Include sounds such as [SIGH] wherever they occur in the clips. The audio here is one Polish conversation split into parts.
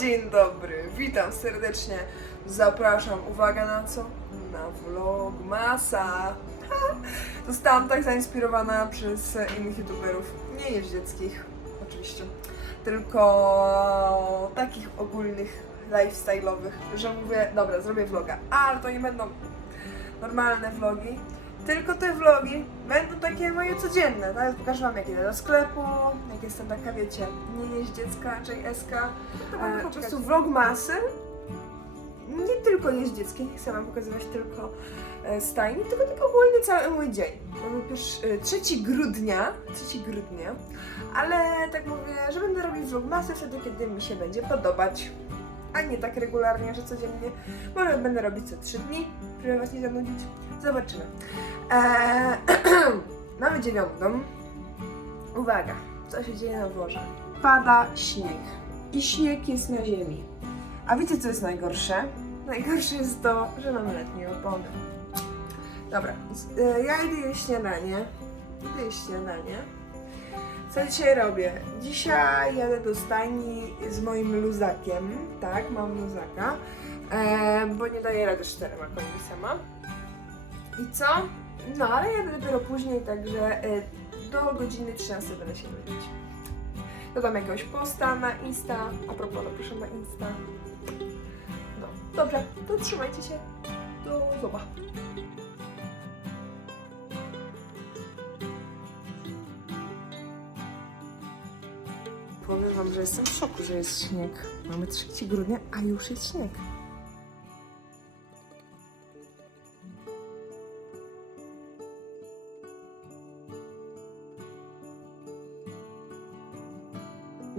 Dzień dobry, witam serdecznie. Zapraszam, uwaga na co? Na vlogmasa. [LAUGHS] Zostałam tak zainspirowana przez innych youtuberów, nie jeździeckich oczywiście, tylko takich ogólnych, lifestyle'owych, że mówię, dobra, zrobię vloga, ale to nie będą normalne vlogi, tylko te vlogi będą takie moje codzienne, tak? Pokażę wam jak idę do sklepu, jak jestem taka, wiecie, nie jeździecka, raczej SK. To będą E, po prostu czekajcie. vlogmasy. Nie tylko jeździeckie, nie chcę wam pokazywać tylko e, stajni, tylko tak ogólnie cały mój dzień. Mamy już e, 3 grudnia, 3 grudnia, ale tak mówię, że będę robić vlogmasy wtedy, kiedy mi się będzie podobać. A nie tak regularnie, że codziennie. Może będę robić co 3 dni, żeby was nie zanudzić. Zobaczymy. Eee, [CLEARS THROAT] mamy dziewiątą. Uwaga, co się dzieje na dworze? Pada śnieg. I śnieg jest na ziemi. A wiecie co jest najgorsze? Najgorsze jest to, że mamy letnie opony. Dobra, e, ja idę jeść śniadanie. Idę jeść śniadanie. Co dzisiaj robię? Dzisiaj jadę do stajni z moim luzakiem. Tak, mam luzaka. E, bo nie daję rady z czterema końmi sama. I co? No, ale jadę dopiero później, także e, do godziny 13 będę się nudzić. Dodam jakiegoś posta na Insta. A propos, zapraszam na Insta. No, dobrze, to trzymajcie się. Do zoba. Powiem wam, że jestem w szoku, że jest śnieg. Mamy 3 grudnia, a już jest śnieg.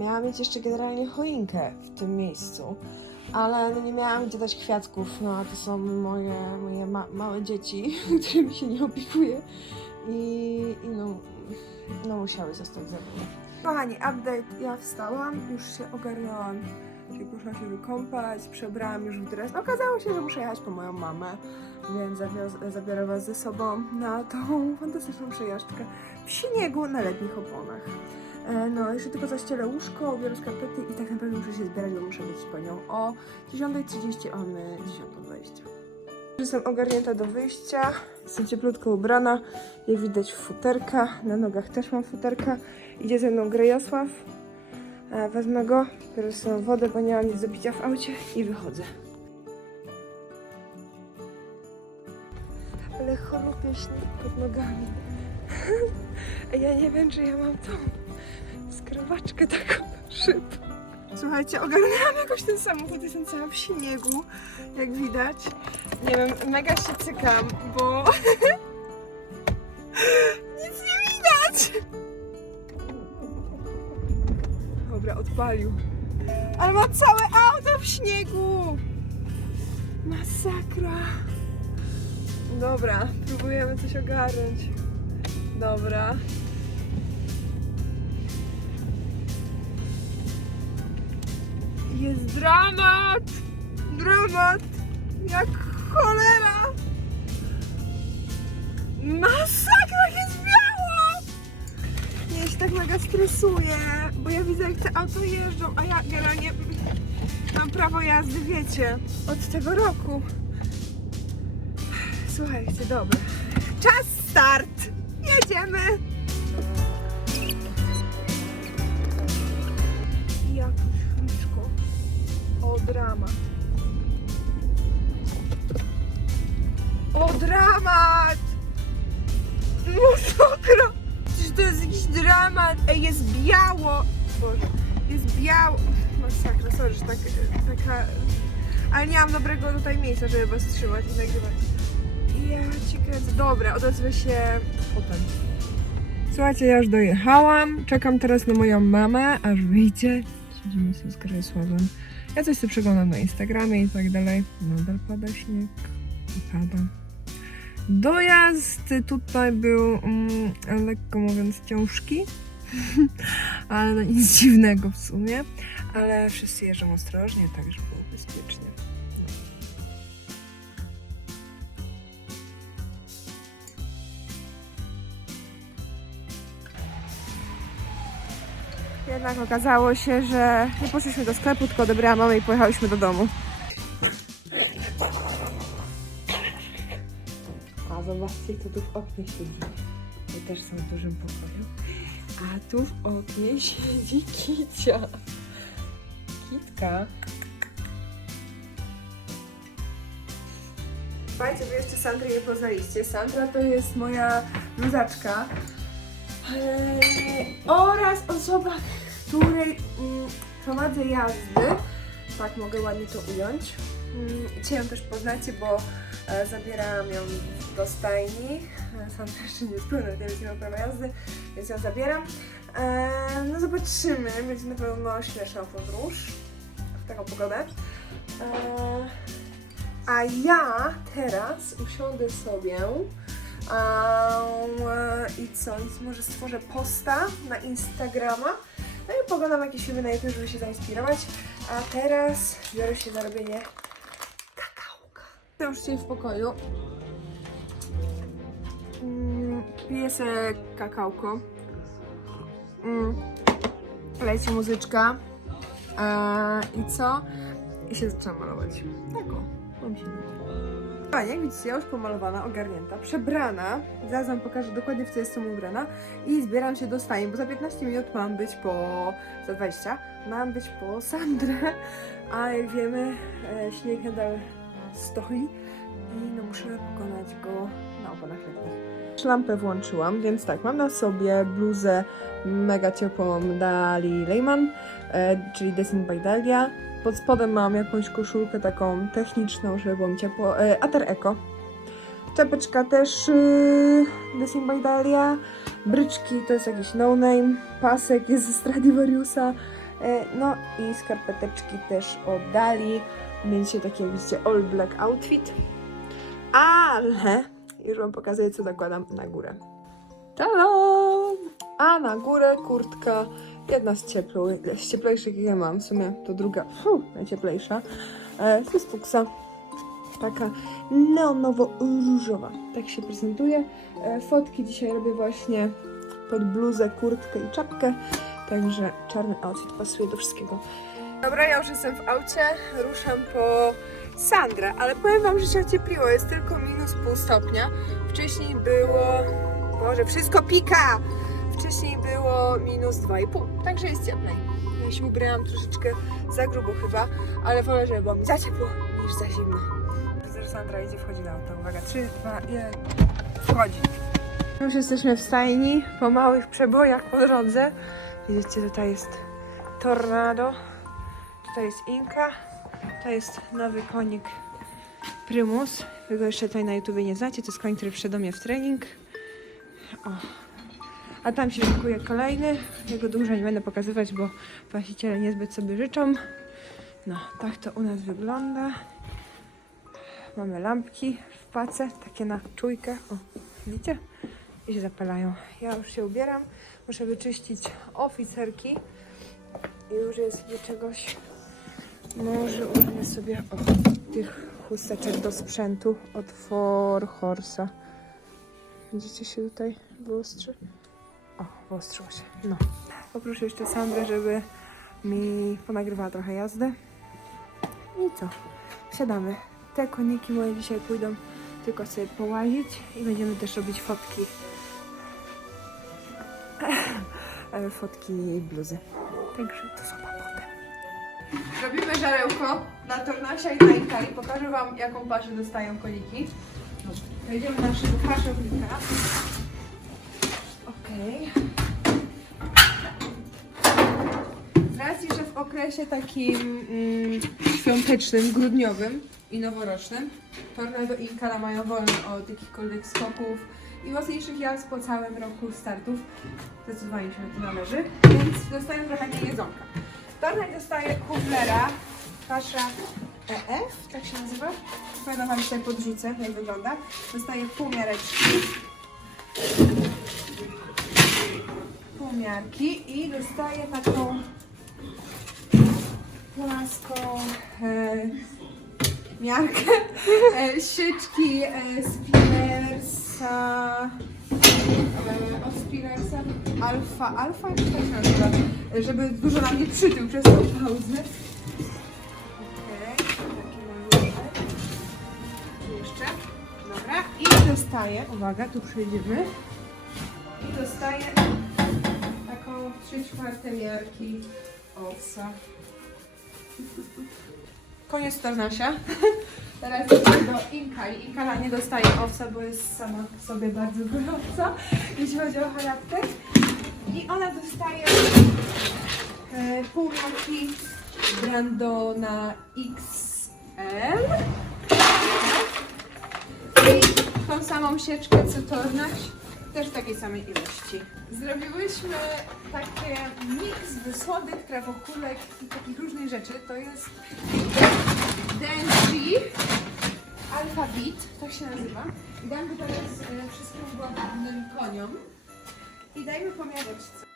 Miałam mieć jeszcze generalnie choinkę w tym miejscu, ale no nie miałam gdzie dać kwiatków, no a to są moje, moje ma małe dzieci, [LAUGHS] którymi się nie opiekuję i, i no, no musiały zostać ze mną. Kochani, update, ja wstałam, już się ogarnęłam, czyli poszłam się wykąpać, przebrałam już w dres. Okazało się, że muszę jechać po moją mamę, więc zabiorę was ze sobą na tą fantastyczną przejażdżkę w śniegu na letnich oponach. E, No, jeszcze tylko zaścielę łóżko, ubiorę skarpety i tak naprawdę muszę się zbierać, bo muszę być z panią o 10.30, a my 10.20. Jestem ogarnięta do wyjścia, jestem cieplutko ubrana, je widać futerka, na nogach też mam futerka. Idzie ze mną Grejosław, e, wezmę go, biorę sobie wodę, bo nie mam nic do picia w aucie i wychodzę. Ale cholupie śnieg pod nogami. [LAUGHS] ja nie wiem, czy ja mam tą skrywaczkę taką szyb. Słuchajcie, ogarnęłam jakoś ten samochód, jestem cała w śniegu, jak widać. Nie wiem, mega się cykam, bo [LAUGHS] nic nie widać. Dobra, odpalił. Ale ma całe auto w śniegu. Masakra. Dobra, próbujemy coś ogarnąć. Dobra. Jest dramat! Dramat! Jak cholera! Masakra, jest biało! Ja się tak mega stresuję, bo ja widzę jak te auto jeżdżą, a ja generalnie mam prawo jazdy, wiecie, od tego roku. Słuchajcie, dobra. Czas start! Jedziemy! O dramat. O dramat! Masakra! Przecież to jest jakiś dramat. Ej, jest biało. Boże, jest biało. Masakra, sorry, że tak, taka... Ale nie mam dobrego tutaj miejsca, żeby was trzymać i nagrywać. Ja cię kręcę. Dobra, odezwę się potem. Słuchajcie, ja już dojechałam. Czekam teraz na moją mamę, aż wyjdzie. Siedzimy sobie z Grysławem. Ja coś sobie przeglądam na Instagramie i tak dalej. Nadal pada śnieg. I pada. Dojazd tutaj był mm, lekko mówiąc ciężki. [LAUGHS] Ale no nic dziwnego w sumie. Ale wszyscy jeżdżą ostrożnie, tak żeby było bezpiecznie. Jednak okazało się, że nie poszliśmy do sklepu, tylko odebrałam mamę i pojechałyśmy do domu. A zobaczcie, kto tu w oknie siedzi. My też są w dużym pokoju. A tu w oknie siedzi Kicia. Kitka. Słuchajcie, wy jeszcze Sandry nie poznaliście. Sandra to jest moja bluzaczka eee, oraz osoba, której mm, prowadzę jazdy. Tak mogę ładnie to ująć. Mm, Dzisiaj ją też poznacie, bo e, zabieram ją do stajni. E, Sandra [LAUGHS] jeszcze nie więc nie ma prawa jazdy, więc ją zabieram. E, no zobaczymy, będzie na pewno śmieszna podróż w taką pogodę. E, a ja teraz usiądę sobie e, i co? Może stworzę posta na Instagrama. No i pogadam jakieś filmy na YouTube, żeby się zainspirować. A teraz biorę się za robienie kakałka. Jestem już dzisiaj w pokoju. Mm, piję sobie kakałko. Mm, leci muzyczka. E, I co? I się zaczęłam malować. Tak o, mam się Fajnie, jak widzicie, ja już pomalowana, ogarnięta, przebrana. Zaraz wam pokażę dokładnie w co jestem ubrana. I zbieram się do stajni, bo za 15 minut mam być po... za 20 mam być po Sandrę. A jak wiemy, e, śnieg nadal stoi i no muszę pokonać go na oponach letnich. Lampę włączyłam, więc tak, mam na sobie bluzę mega ciepłą Dali Lehman, e, czyli Design by Dalia. Pod spodem mam jakąś koszulkę taką techniczną, żeby było mi ciepło. E, Ater Eco. Czapeczka też y, Design by Dalia. Bryczki to jest jakiś no name. Pasek jest ze Stradivariusa. E, no i skarpeteczki też od Dali. Mieliście taki, jak widzicie, all black outfit. Ale już wam pokazuję, co nakładam na górę. Tada! A na górę kurtka, jedna z, cieplu, z cieplejszych, jakie mam, w sumie to druga, fu, najcieplejsza, e, to jest fuksa. Taka neonowo-różowa, tak się prezentuje. E, fotki dzisiaj robię właśnie pod bluzę, kurtkę i czapkę, także czarny outfit pasuje do wszystkiego. Dobra, ja już jestem w aucie, ruszam po Sandrę, ale powiem wam, że się ociepliło, jest tylko minus pół stopnia. Wcześniej było, Boże, wszystko pika! Wcześniej było minus 2,5, także jest cieplej. Ja się ubrałam troszeczkę za grubo chyba, ale wolę, żeby było mi za ciepło niż za zimno. Widzę, że Sandra idzie, wchodzi na auto. Uwaga, 3, 2, 1, wchodzi. Już jesteśmy w stajni, po małych przebojach po drodze. Widzicie, tutaj jest tornado, tutaj jest Inka, to jest nowy konik Prymus. Wy go jeszcze tutaj na YouTubie nie znacie, to jest koń, który do mnie w trening. O. A tam się szykuje kolejny. Jego dużo nie będę pokazywać, bo właściciele niezbyt sobie życzą. No, tak to u nas wygląda. Mamy lampki w pace, takie na czujkę. O, widzicie? I się zapalają. Ja już się ubieram. Muszę wyczyścić oficerki. I już jest do czegoś. Może użyję sobie o, tych chusteczek do sprzętu od For Horse'a. Widzicie się tutaj wyostrzy? O, wyostrzyło się. No. Poproszę jeszcze Sandrę, żeby mi ponagrywała trochę jazdę. I co? Wsiadamy. Te koniki moje dzisiaj pójdą tylko sobie połazić i będziemy też robić fotki. E, fotki bluzy. Także to zobaczymy potem. Robimy żarełko na Tornasia i na Ikari. Pokażę Wam, jaką paszę dostają koniki. Wejdziemy na naszego paszownika. Z racji, że w okresie takim mm, świątecznym, grudniowym i noworocznym Tornado i Inkala mają wolne od jakichkolwiek skoków i mocniejszych jazd po całym roku startów. Zdecydowanie się na to należy, więc dostają trochę mniej jedzonka. Tornado dostaje Huflera, pasza EF, tak się nazywa. Powiem Wam tutaj podrzucę, jak wygląda. Dostaje półmiareczki. Półmiarki i dostaje taką płaską e, miarkę, e, sieczki e, Spinnersa, e, Ospirexa Alfa, Alfa jak to się nazywa, żeby dużo nam nie przytył przez tą pauzę. Okej, taki maluszek. Tu jeszcze. Dobra, i dostaję, uwaga, tu przejdziemy. I dostaję 3 czwarte miarki owsa. Koniec Tarnasia. Teraz do Inkali. Inkala nie dostaje owsa, bo jest sama sobie bardzo gorąca, jeśli chodzi o charakter. I ona dostaje e, półmaki Brandona XL. I tą samą sieczkę co Tornaś, też w takiej samej ilości. Zrobiłyśmy takie miks wysłodek, trawokulek i takich różnych rzeczy. To jest Denji Alphabet, tak się nazywa. I dam go teraz e, wszystkim głodnym koniom. I dajmy po miareczce.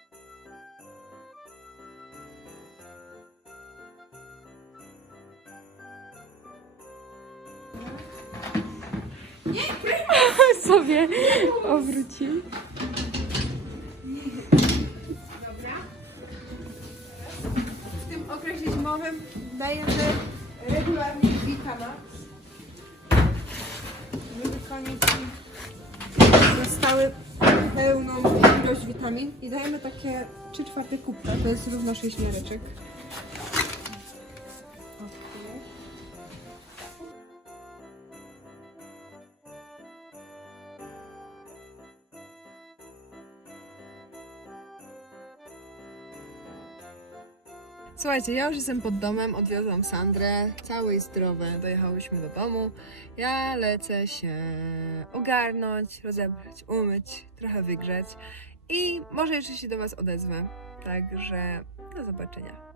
[LAUGHS] sobie obrócił. Dobra. W tym okresie zimowym dajemy regularnie Vitamax, żeby koniki dostały pełną ilość witamin i dajemy takie 3 czwarte kubka, to jest równo 6 miareczek. Słuchajcie, ja już jestem pod domem, odwiozłam Sandrę, całe i zdrowe, dojechałyśmy do domu. Ja lecę się ogarnąć, rozebrać, umyć, trochę wygrzeć i może jeszcze się do Was odezwę. Także do zobaczenia.